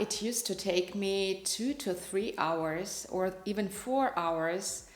It used to take me 2 to 3 hours or even 4 hours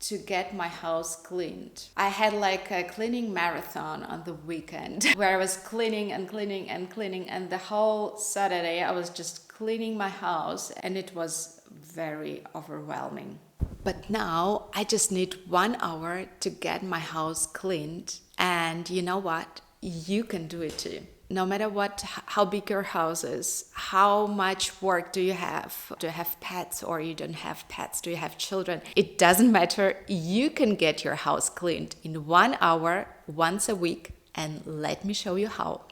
to get my house cleaned. I had like a cleaning marathon on the weekend where I was cleaning and cleaning and cleaning, and the whole Saturday I was just cleaning my house, and it was very overwhelming. But now I just need 1 hour to get my house cleaned, and you know what? You can do it too. No matter what, how big your house is, how much work do you have? Do you have pets or you don't have pets? Do you have children? It doesn't matter. You can get your house cleaned in 1 hour once a week, and let me show you how.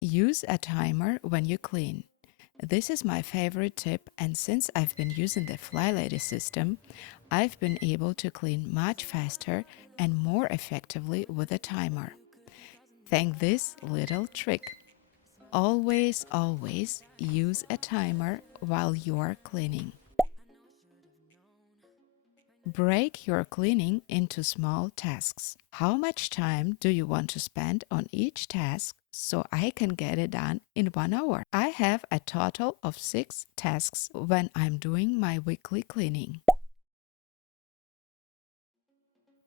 Use a timer when you clean. This is my favorite tip, and since I've been using the Fly Lady system, I've been able to clean much faster and more effectively with a timer. Thank this little trick. Always, always use a timer while you're cleaning. Break your cleaning into small tasks. How much time do you want to spend on each task so I can get it done in 1 hour? I have a total of 6 tasks when I'm doing my weekly cleaning.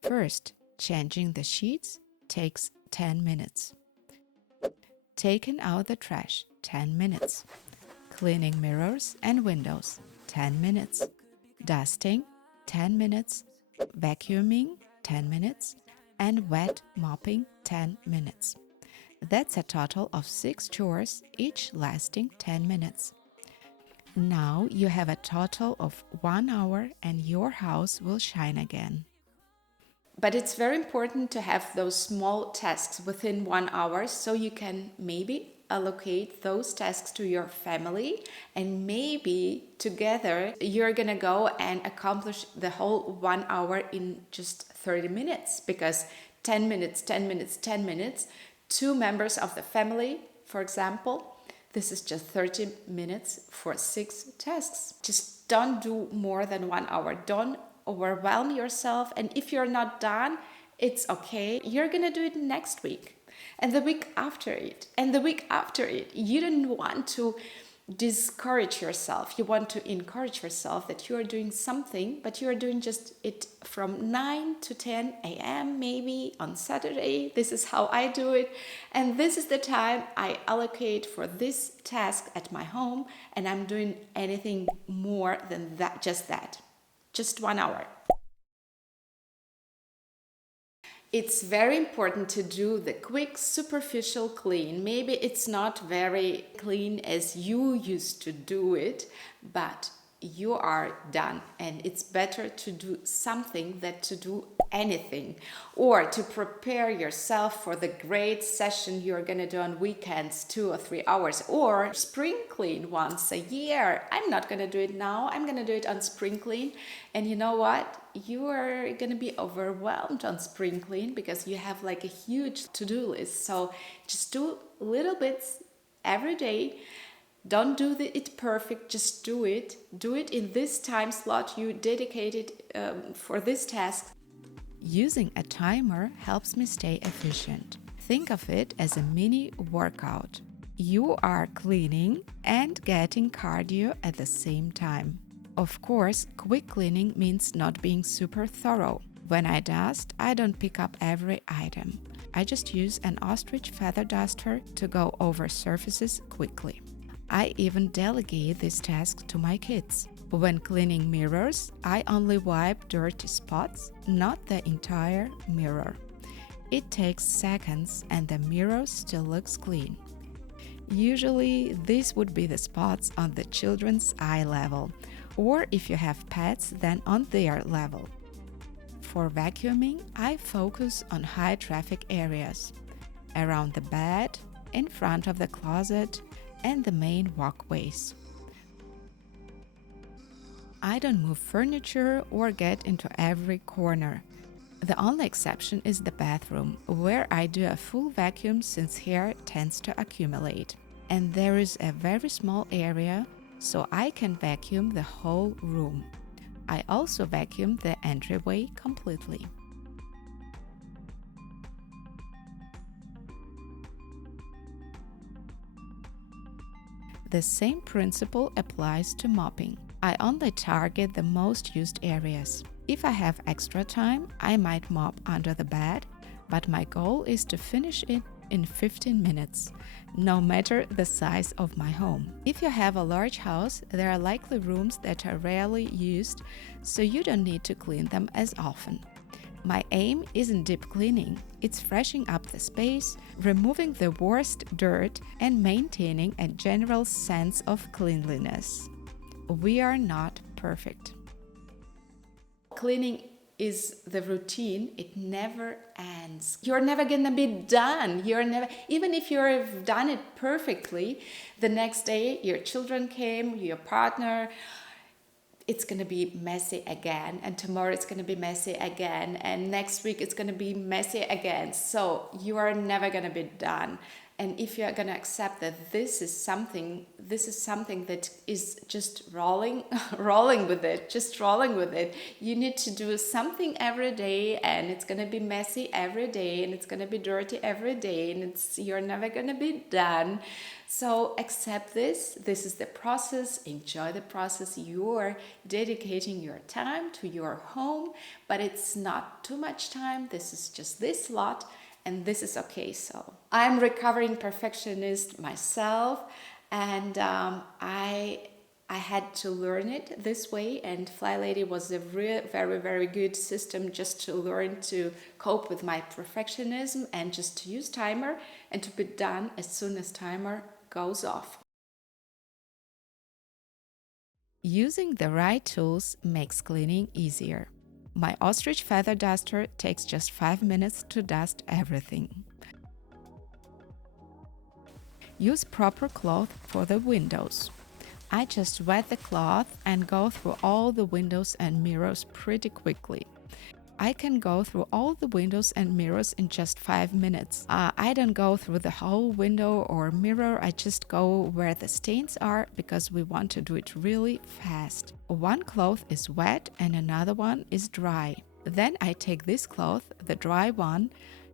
First, changing the sheets takes 10 minutes. Taking out the trash, 10 minutes. Cleaning mirrors and windows, 10 minutes. Dusting, 10 minutes. Vacuuming, 10 minutes. And wet mopping, 10 minutes. That's a total of 6 chores, each lasting 10 minutes. Now you have a total of 1 hour and your house will shine again. But it's very important to have those small tasks within 1 hour so you can maybe allocate those tasks to your family, and maybe together you're gonna go and accomplish the whole 1 hour in just 30 minutes, because 10 minutes, 10 minutes, 10 minutes, 2 members of the family, for example, this is just 30 minutes for 6 tasks. Just don't do more than 1 hour. Don't overwhelm yourself, and if you're not done, it's okay. You're gonna do it next week and the week after it and the week after it. You don't want to discourage yourself. You want to encourage yourself that you are doing something, but you are doing just it from 9 to 10 a.m. maybe on Saturday. This is how I do it, and this is the time I allocate for this task at my home, and I'm doing anything more than that, just 1 hour. It's very important to do the quick superficial clean. Maybe it's not very clean as you used to do it, but you are done, and it's better to do something than to do anything, or to prepare yourself for the great session you're gonna do on weekends, 2 or 3 hours, or spring clean once a year. I'm not gonna do it now, I'm gonna do it on spring clean. And you know what? You are gonna be overwhelmed on spring clean because you have like a huge to-do list. So just do little bits every day. Don't do it perfect, just do it. Do it in this time slot you dedicated for this task. Using a timer helps me stay efficient. Think of it as a mini workout. You are cleaning and getting cardio at the same time. Of course, quick cleaning means not being super thorough. When I dust, I don't pick up every item. I just use an ostrich feather duster to go over surfaces quickly. I even delegate this task to my kids. When cleaning mirrors, I only wipe dirty spots, not the entire mirror. It takes seconds and the mirror still looks clean. Usually, these would be the spots on the children's eye level, or if you have pets, then on their level. For vacuuming, I focus on high traffic areas, around the bed, in front of the closet, and the main walkways. I don't move furniture or get into every corner. The only exception is the bathroom, where I do a full vacuum since hair tends to accumulate. And there is a very small area, so I can vacuum the whole room. I also vacuum the entryway completely. The same principle applies to mopping. I only target the most used areas. If I have extra time, I might mop under the bed, but my goal is to finish it in 15 minutes, no matter the size of my home. If you have a large house, there are likely rooms that are rarely used, so you don't need to clean them as often. My aim isn't deep cleaning, it's freshening up the space, removing the worst dirt, and maintaining a general sense of cleanliness. We are not perfect. Cleaning is the routine. It never ends. You're never gonna be done. Even if you've done it perfectly, the next day your children came, your partner, it's going to be messy again, and tomorrow it's going to be messy again, and next week it's going to be messy again. So you are never going to be done. And if you're going to accept that this is something that is just rolling with it, you need to do something every day, and it's going to be messy every day, and it's going to be dirty every day, and you're never going to be done. So accept this. This is the process. Enjoy the process. You're dedicating your time to your home, but it's not too much time. This is just this lot, and this is okay. So I'm recovering perfectionist myself, and I had to learn it this way, and Fly Lady was a very, very good system just to learn to cope with my perfectionism and just to use timer and to be done as soon as timer goes off. Using the right tools makes cleaning easier. My ostrich feather duster takes just 5 minutes to dust everything. Use proper cloth for the windows. I just wet the cloth and go through all the windows and mirrors pretty quickly. I can go through all the windows and mirrors in just 5 minutes. I don't go through the whole window or mirror, I just go where the stains are because we want to do it really fast. One cloth is wet and another one is dry. Then I take this cloth, the dry one,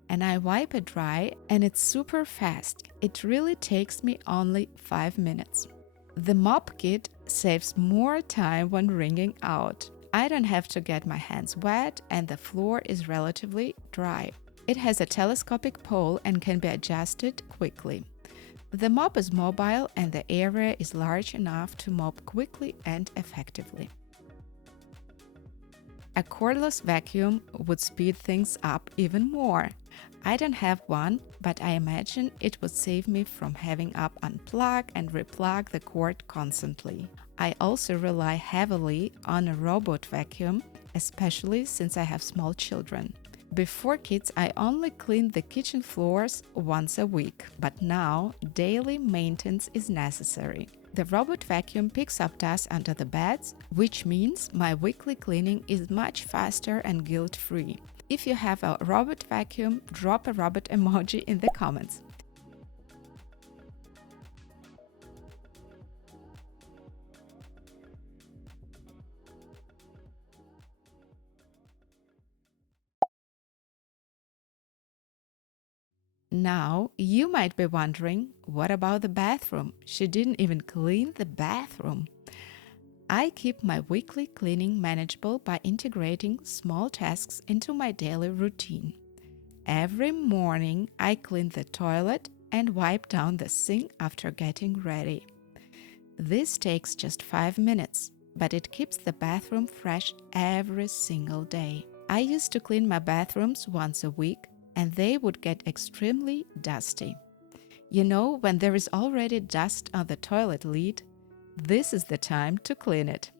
and I wipe it dry, and it's super fast. It really takes me only 5 minutes. The mop kit saves more time when wringing out. I don't have to get my hands wet, and the floor is relatively dry. It has a telescopic pole and can be adjusted quickly. The mop is mobile, and the area is large enough to mop quickly and effectively. A cordless vacuum would speed things up even more. I don't have one, but I imagine it would save me from having to unplug and replug the cord constantly. I also rely heavily on a robot vacuum, especially since I have small children. Before kids, I only cleaned the kitchen floors once a week, but now daily maintenance is necessary. The robot vacuum picks up dust under the beds, which means my weekly cleaning is much faster and guilt-free. If you have a robot vacuum, drop a robot emoji in the comments. Now, you might be wondering, what about the bathroom? She didn't even clean the bathroom. I keep my weekly cleaning manageable by integrating small tasks into my daily routine. Every morning, I clean the toilet and wipe down the sink after getting ready. This takes just 5 minutes, but it keeps the bathroom fresh every single day. I used to clean my bathrooms once a week, and they would get extremely dusty. You know, when there is already dust on the toilet lid, this is the time to clean it.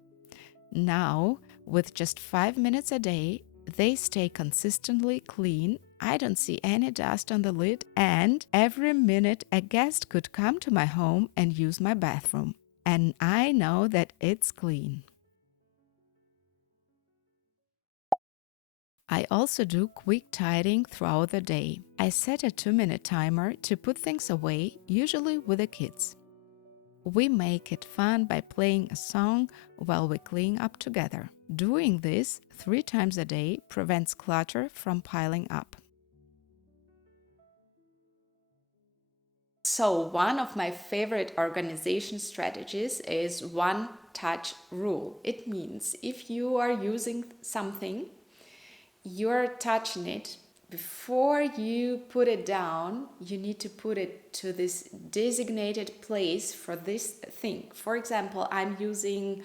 Now, with just 5 minutes a day, they stay consistently clean. I don't see any dust on the lid, and every minute a guest could come to my home and use my bathroom. And I know that it's clean. I also do quick tidying throughout the day. I set a 2-minute timer to put things away, usually with the kids. We make it fun by playing a song while we clean up together. Doing this 3 times a day prevents clutter from piling up. So one of my favorite organization strategies is one touch rule. It means if you are using something, you're touching it. Before you put it down, you need to put it to this designated place for this thing. For example, I'm using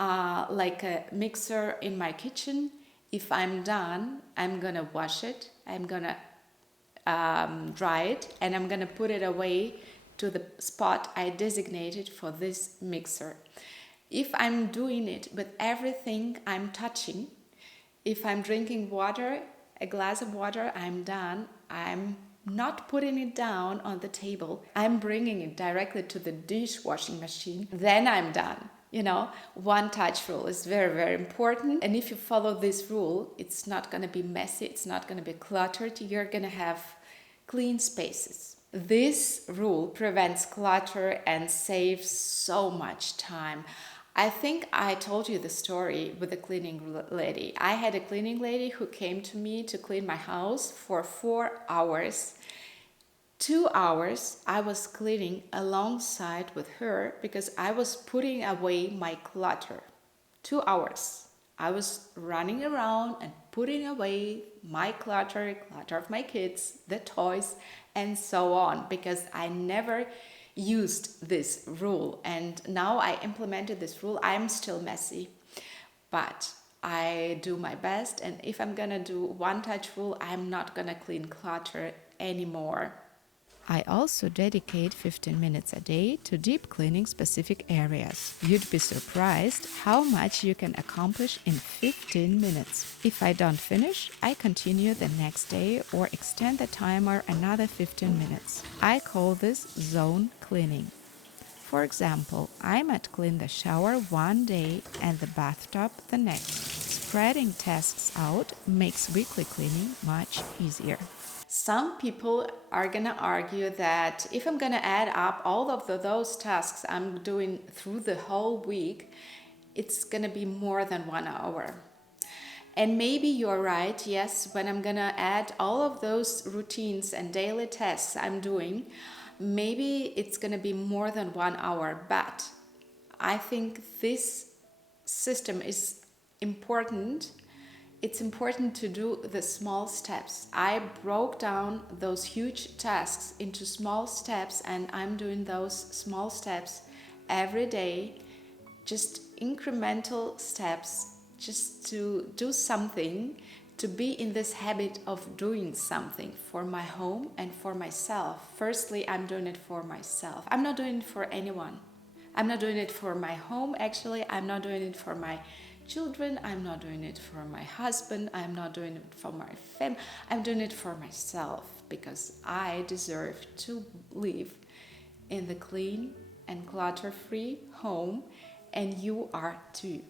like a mixer in my kitchen. If I'm done, I'm gonna wash it. I'm gonna dry it, and I'm gonna put it away to the spot I designated for this mixer. If I'm doing it with everything I'm touching, if I'm drinking water, a glass of water, I'm done. I'm not putting it down on the table. I'm bringing it directly to the dishwashing machine. Then I'm done. You know, one touch rule is very, very important. And if you follow this rule, it's not going to be messy. It's not going to be cluttered. You're going to have clean spaces. This rule prevents clutter and saves so much time. I think I told you the story with the cleaning lady. I had a cleaning lady who came to me to clean my house for 4 hours. 2 hours I was cleaning alongside with her because I was putting away my clutter. 2 hours. I was running around and putting away my clutter of my kids, the toys, and so on, because I never used this rule. And now I implemented this rule. I'm still messy, but I do my best. And if I'm gonna do one touch rule, I'm not gonna clean clutter anymore. I also dedicate 15 minutes a day to deep cleaning specific areas. You'd be surprised how much you can accomplish in 15 minutes. If I don't finish, I continue the next day or extend the timer another 15 minutes. I call this zone cleaning. For example, I might clean the shower one day and the bathtub the next. Spreading tasks out makes weekly cleaning much easier. Some people are gonna argue that if I'm gonna add up all of those tasks I'm doing through the whole week, it's gonna be more than 1 hour. And maybe you're right, yes, when I'm gonna add all of those routines and daily tasks I'm doing, maybe it's gonna be more than 1 hour, but I think this system is important. It's important to do the small steps. I broke down those huge tasks into small steps, and I'm doing those small steps every day, just incremental steps, just to do something, to be in this habit of doing something for my home and for myself. Firstly, I'm doing it for myself. I'm not doing it for anyone. I'm not doing it for my home, actually. I'm not doing it for my children. I'm not doing it for my husband. I'm not doing it for my family. I'm doing it for myself because I deserve to live in the clean and clutter-free home, and you are too.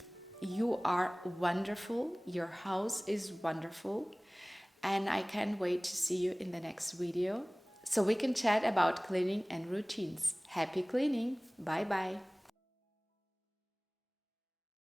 You are wonderful. Your house is wonderful, and I can't wait to see you in the next video so we can chat about cleaning and routines. Happy cleaning. Bye bye.